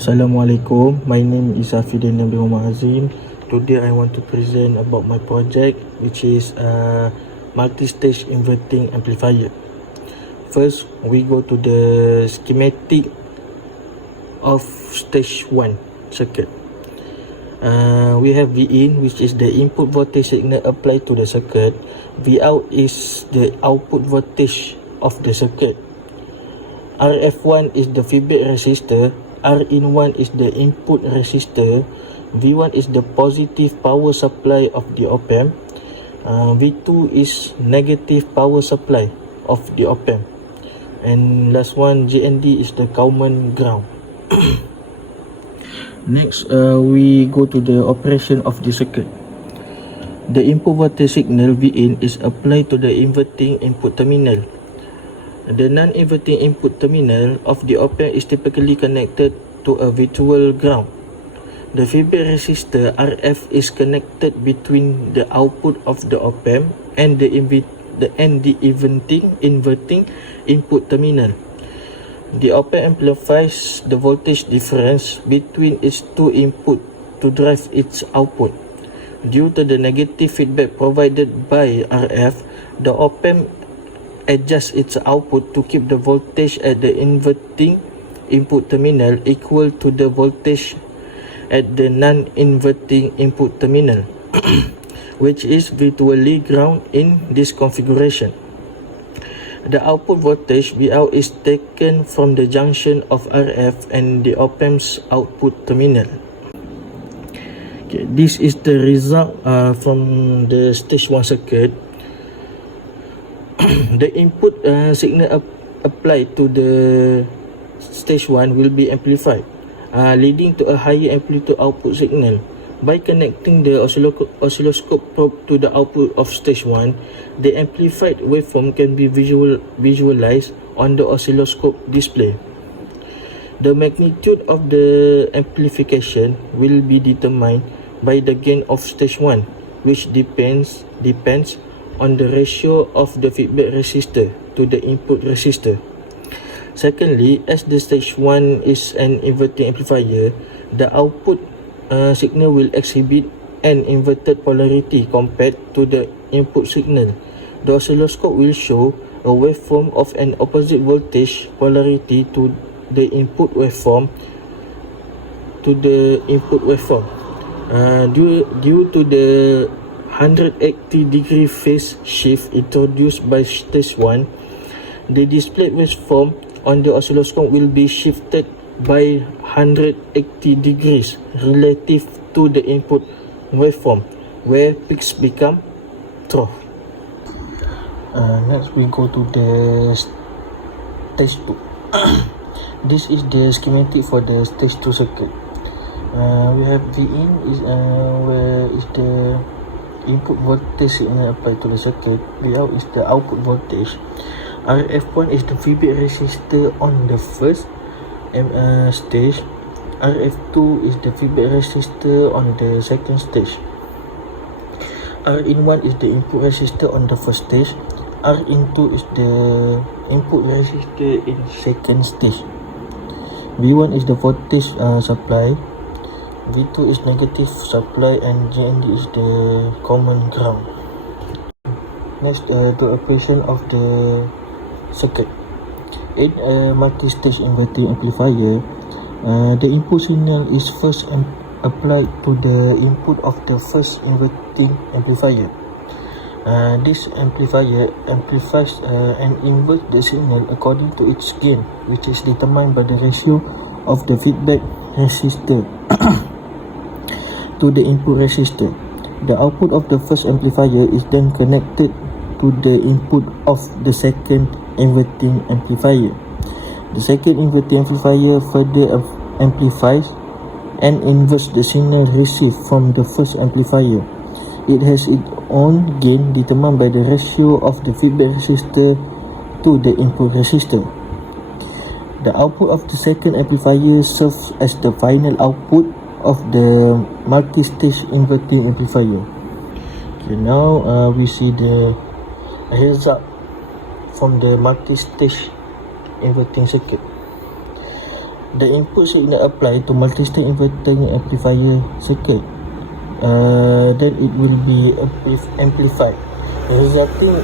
Assalamualaikum, my name is Hafiy Danial bin AZIEM. Today I want to present about my project, which is a multi-stage inverting amplifier. First, we go to the schematic of stage 1 circuit. We have Vin, which is the input voltage signal applied to the circuit. Vout is the output voltage of the circuit. RF1 is the feedback resistor. Rin1 is the input resistor. V1 is the positive power supply of the op-amp. V2 is negative power supply of the op-amp. And last one, GND is the common ground. Next, we go to the operation of the circuit. The input voltage signal Vin is applied to the inverting input terminal. The non-inverting input terminal of the op-amp is typically connected to a virtual ground. The feedback resistor RF is connected between the output of the op-amp and the inverting input terminal. The op-amp amplifies the voltage difference between its two inputs to drive its output. Due to the negative feedback provided by RF, the op-amp adjust its output to keep the voltage at the inverting input terminal equal to the voltage at the non-inverting input terminal, which is virtually ground in this configuration. The output voltage Vout is taken from the junction of RF and the op-amp's output terminal. Okay, this is the result from the stage 1 circuit. The input signal applied to the stage 1 will be amplified, leading to a higher amplitude output signal. By connecting the oscilloscope probe to the output of stage 1, the amplified waveform can be visualized on the oscilloscope display. The magnitude of the amplification will be determined by the gain of stage 1, which depends on the ratio of the feedback resistor to the input resistor. Secondly, as the stage 1 is an inverting amplifier, the output signal will exhibit an inverted polarity compared to the input signal. The oscilloscope will show a waveform of an opposite voltage polarity to the input waveform. Due to the 180-degree phase shift introduced by stage 1, the displayed waveform on the oscilloscope will be shifted by 180 degrees relative to the input waveform, where peaks become trough. Next, we go to the stage 2. This is the schematic for the stage 2 circuit. We have Vin where is the input voltage signal applied to the circuit. Vout is the output voltage. RF1 is the feedback resistor on the first stage. RF2 is the feedback resistor on the second stage. Rin1 is the input resistor on the first stage. Rin2 is the input resistor in second stage. V1 is the voltage supply. V2 is negative supply, and GND is the common ground. Next, the operation of the circuit. In a multi-stage inverting amplifier, the input signal is first applied to the input of the first inverting amplifier. This amplifier amplifies and inverts the signal according to its gain, which is determined by the ratio of the feedback resistor to the input resistor. The output of the first amplifier is then connected to the input of the second inverting amplifier. The second inverting amplifier further amplifies and inverts the signal received from the first amplifier. It has its own gain determined by the ratio of the feedback resistor to the input resistor. The output of the second amplifier serves as the final output of the multi-stage inverting amplifier. Okay, now we see the result from the multi-stage inverting circuit. the input signal applied to multistage inverting amplifier circuit, then it will be amplified, resulting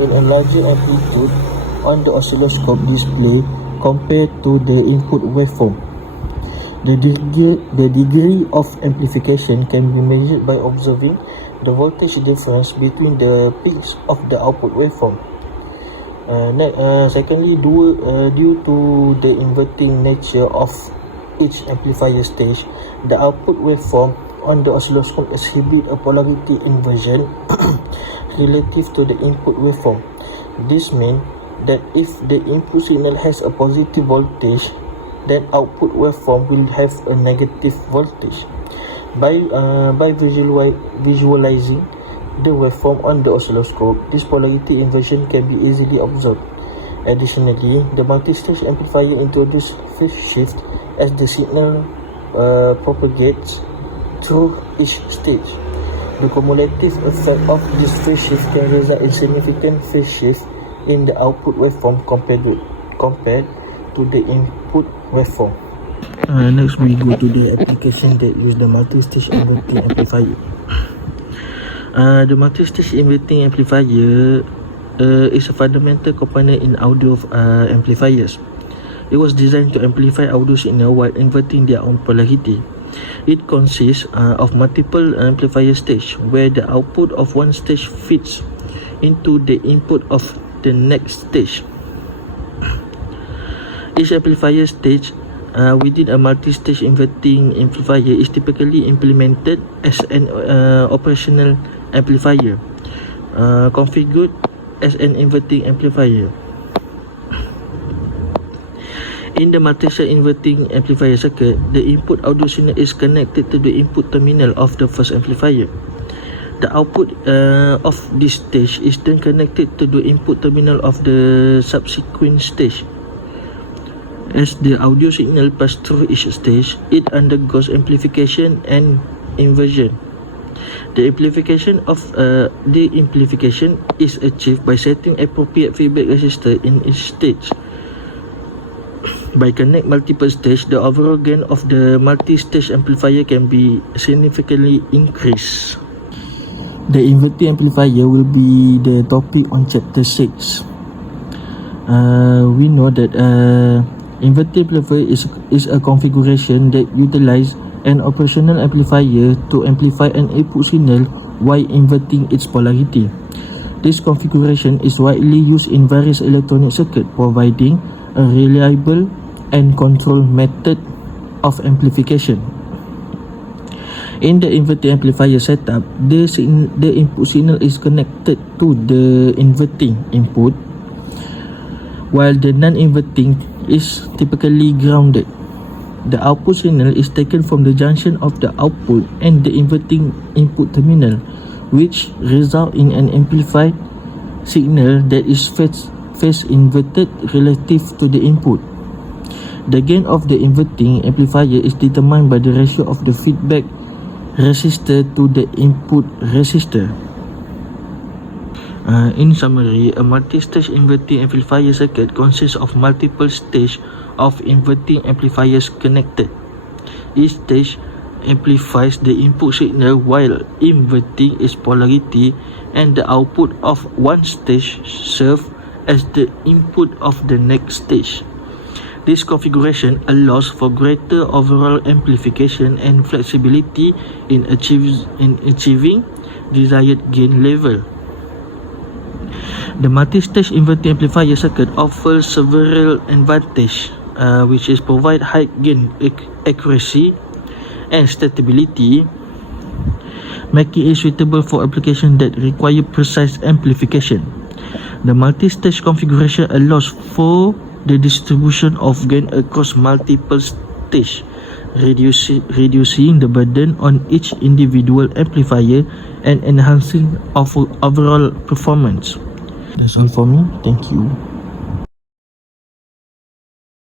in a larger amplitude on the oscilloscope display compared to the input waveform. The degree of amplification can be measured by observing the voltage difference between the peaks of the output waveform. Secondly, due to the inverting nature of each amplifier stage, the output waveform on the oscilloscope exhibit a polarity inversion relative to the input waveform. This means that if the input signal has a positive voltage, then output waveform will have a negative voltage. By visualizing the waveform on the oscilloscope, this polarity inversion can be easily observed. Additionally, the multistage amplifier introduces phase shift as the signal propagates through each stage. The cumulative effect of this phase shift can result in significant phase shift in the output waveform compared to the input waveform. Next, we go to the application that use the multistage inverting amplifier. The multistage inverting amplifier is a fundamental component in audio amplifiers. It was designed to amplify audio signal while inverting their own polarity. It consists of multiple amplifier stages, where the output of one stage feeds into the input of the next stage. Each amplifier stage within a multi-stage inverting amplifier is typically implemented as an operational amplifier, configured as an inverting amplifier. In the multi-stage inverting amplifier circuit, the input audio signal is connected to the input terminal of the first amplifier. The output of this stage is then connected to the input terminal of the subsequent stage. As the audio signal passes through each stage, it undergoes amplification and inversion. The amplification is achieved by setting appropriate feedback resistor in each stage. By connecting multiple stages, the overall gain of the multi-stage amplifier can be significantly increased. The inverting amplifier will be the topic on chapter 6. We know that inverting amplifier is a configuration that utilizes an operational amplifier to amplify an input signal while inverting its polarity. This configuration is widely used in various electronic circuits, providing a reliable and controlled method of amplification. In the inverting amplifier setup, the input signal is connected to the inverting input, while the non-inverting is typically grounded. The output signal is taken from the junction of the output and the inverting input terminal, which result in an amplified signal that is phase inverted relative to the input. The gain of the inverting amplifier is determined by the ratio of the feedback resistor to the input resistor. In summary, a multi-stage inverting amplifier circuit consists of multiple stages of inverting amplifiers connected. Each stage amplifies the input signal while inverting its polarity, and the output of one stage serves as the input of the next stage. This configuration allows for greater overall amplification and flexibility in achieving desired gain level. The multi-stage inverting amplifier circuit offers several advantages, which is provide high gain accuracy and stability, making it suitable for applications that require precise amplification. The multi-stage configuration allows for the distribution of gain across multiple stages, reducing the burden on each individual amplifier and enhancing overall performance. That's all for me. Thank you.